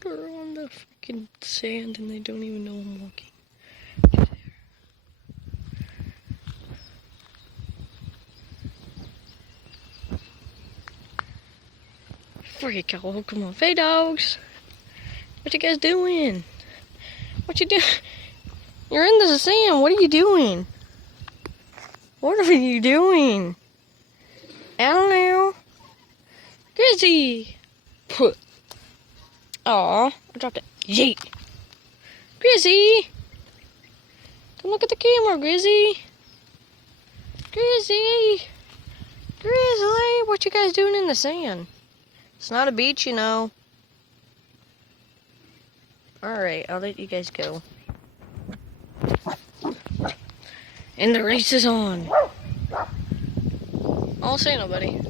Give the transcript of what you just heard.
They're on the freaking sand and they don't even know I'm walking. Freak out, come on. Hey dogs! What you guys doing? What you doing? You're in the sand, what are you doing? What are you doing? I don't know. Grizzy! Aw, I dropped it. Yeet! Grizzy! Don't look at the camera, Grizzy! Grizzy! Grizzly! What you guys doing in the sand? It's not a beach, you know. Alright, I'll let you guys go. And the race is on. I'll say nobody.